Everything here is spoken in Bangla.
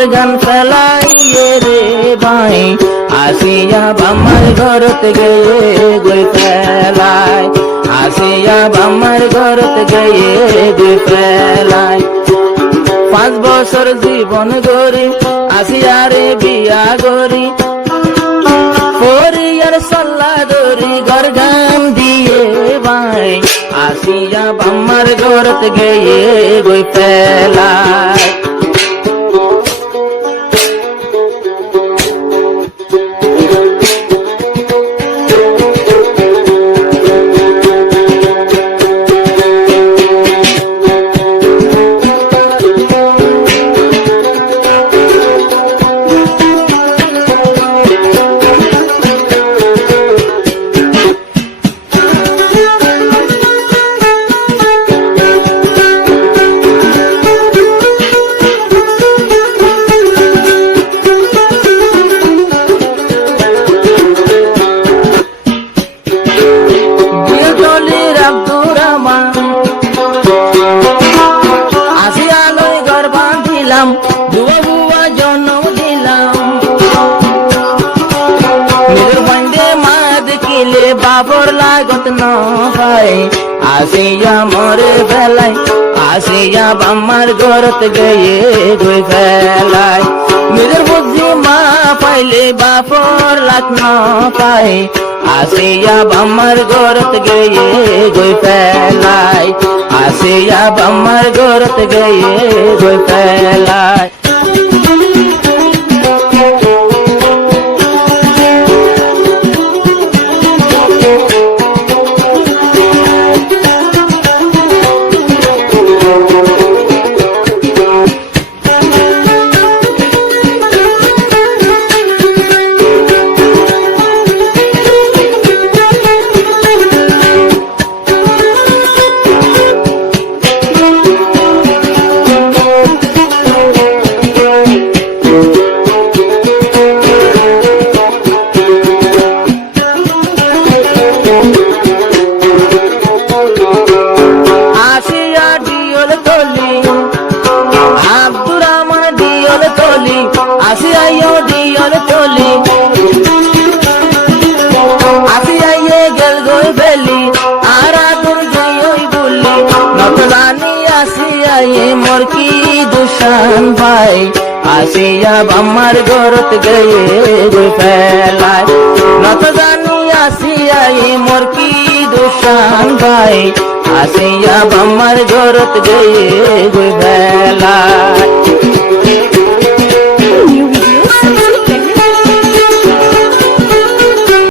বাম্মার গান ফেলাইয়ে রে ভাই আসিয়া বাম্মার ঘরত গিয়ে গই ফেলাই আসিয়া বাম্মার ঘরত গিয়ে গই ফেলাই 5 বছর জীবন গরি আসিয়া রে বিয়া গরি পরিয়ার সল্লা দরি ঘর গান দিয়ে ভাই আসিয়া বাম্মার ঘরত গিয়ে গই ফেলাই দুয়া বুয়া জন্ম দিলাম নিজের বন্ধে মাদ কিলে বাবর লাগত ন হয় আসিয়া মরে ফেলাই আসিয়া বাম্মার ঘরত গিয়ে গই ফেলাই নিজের বুদ্ধি মা পাইলে বাপর লাগ ন পাই আসিয়া বাম্মার ঘরত গিয়ে গই ফেলাই আসিয়া বাম্মার ঘরত গিয়ে গই ফেলাই আসিয়া দিয়ল তলি আসিয়া গেল গই বেলি আর তোর গই বলি নত জানি আসিয়া মোর কি দুশান ভাই আসিয়া বাম্মার ঘরত গিয়ে গই ফেলাই নত জানি আসিয়া মোর কি দুশান ভাই আসিয়া বাম্মার ঘরত গিয়ে গই